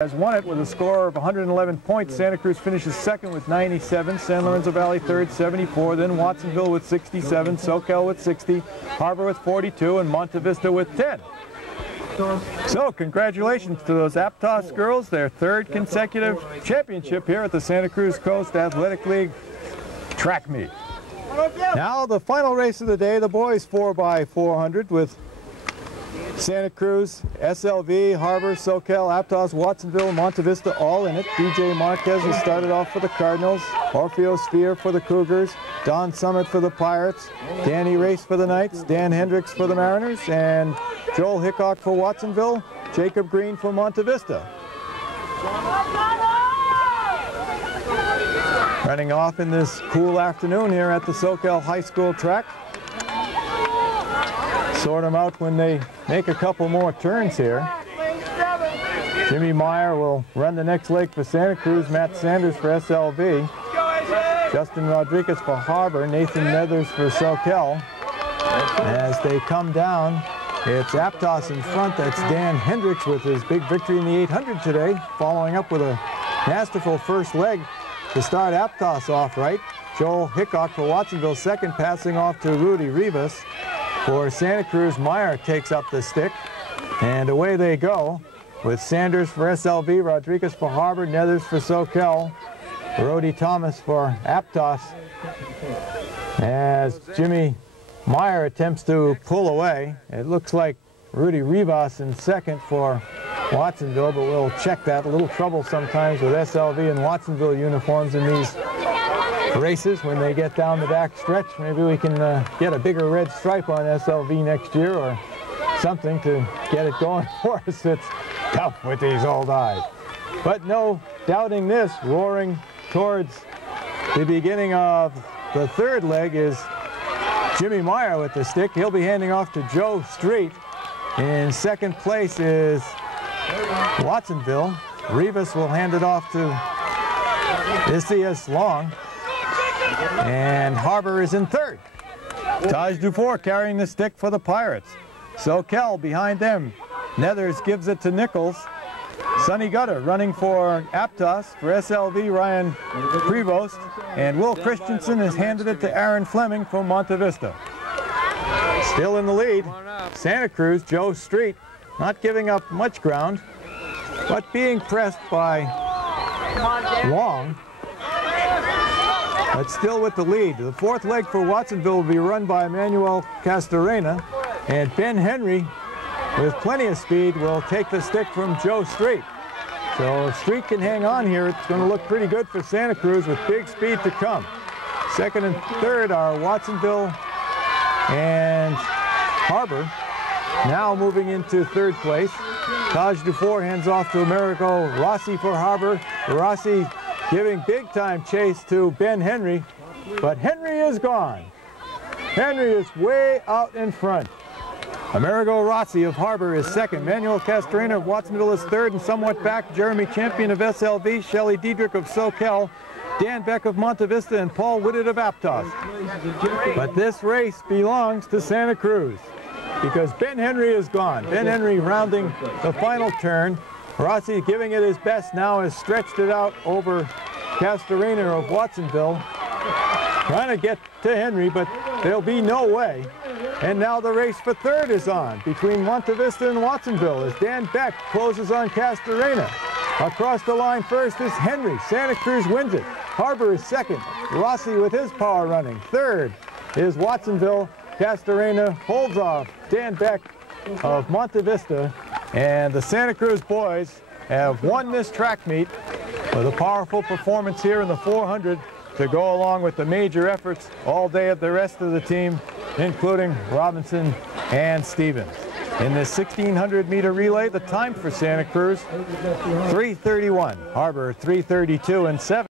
has won it with a score of 111 points. Santa Cruz finishes second with 97, San Lorenzo Valley third, 74, then Watsonville with 67, SoCal with 60, Harbor with 42, and Monte Vista with 10. So congratulations to those Aptos girls, their third consecutive championship here at the Santa Cruz Coast Athletic League track meet. Now the final race of the day, the boys 4x400 with Santa Cruz, SLV, Harbor, SoCal, Aptos, Watsonville, Monte Vista all in it. DJ Marquez has started off for the Cardinals, Orfeo Sphere for the Cougars, Don Summit for the Pirates, Danny Race for the Knights, Dan Hendricks for the Mariners, and Joel Hickok for Watsonville, Jacob Green for Monte Vista. Running off in this cool afternoon here at the SoCal High School track. Sort them out when they make a couple more turns here. Jimmy Meyer will run the next leg for Santa Cruz, Matt Sanders for SLV, Justin Rodriguez for Harbor, Nathan Nethers for SoCal. As they come down, it's Aptos in front. That's Dan Hendricks with his big victory in the 800 today, following up with a masterful first leg to start Aptos off right. Joel Hickok for Watsonville second, passing off to Rudy Rivas. For Santa Cruz, Meyer takes up the stick, and away they go with Sanders for SLV, Rodriguez for Harbor, Nethers for SoCal, Rody Thomas for Aptos, as Jimmy Meyer attempts to pull away. It looks like Rudy Rivas in second for Watsonville, but we'll check that. A little trouble sometimes with SLV and Watsonville uniforms in these races when they get down the back stretch. Maybe we can get a bigger red stripe on SLV next year or something to get it going for us. It's tough with these old eyes. But no doubting this, roaring towards the beginning of the third leg is Jimmy Meyer with the stick. He'll be handing off to Joe Street. In second place is Watsonville. Rivas will hand it off to Isias Long. And Harbor is in third. Taj Dufour carrying the stick for the Pirates. SoCal behind them. Nethers gives it to Nichols. Sonny Gutter running for Aptos. For SLV, Ryan Prevost. And Will Christensen has handed it to Aaron Fleming from Monte Vista. Still in the lead, Santa Cruz, Joe Street, not giving up much ground, but being pressed by Long. But still with the lead. The fourth leg for Watsonville will be run by Manuel Castorena, and Ben Henry, with plenty of speed, will take the stick from Joe Street. So if Street can hang on here, it's going to look pretty good for Santa Cruz with big speed to come. Second and third are Watsonville and Harbor. Now moving into third place. Taj Dufour hands off to Amerigo Rossi for Harbor. Rossi giving big-time chase to Ben Henry, but Henry is gone. Henry is way out in front. Amerigo Rossi of Harbor is second. Manuel Castorena of Watsonville is third, and somewhat back, Jeremy Champion of SLV, Shelley Diedrich of SoCal, Dan Beck of Monte Vista, and Paul Whitted of Aptos. But this race belongs to Santa Cruz because Ben Henry is gone. Ben Henry rounding the final turn. Rossi giving it his best now, has stretched it out over Castorena of Watsonville. Trying to get to Henry, but there'll be no way. And now the race for third is on between Monte Vista and Watsonville as Dan Beck closes on Castorena. Across the line first is Henry. Santa Cruz wins it. Harbor is second. Rossi with his power running. Third is Watsonville. Castorena holds off Dan Beck of Monte Vista. And the Santa Cruz boys have won this track meet with a powerful performance here in the 400 to go along with the major efforts all day of the rest of the team, including Robinson and Stevens. In this 1600-meter relay, the time for Santa Cruz, 3:31. Harbor 3:32 and 7.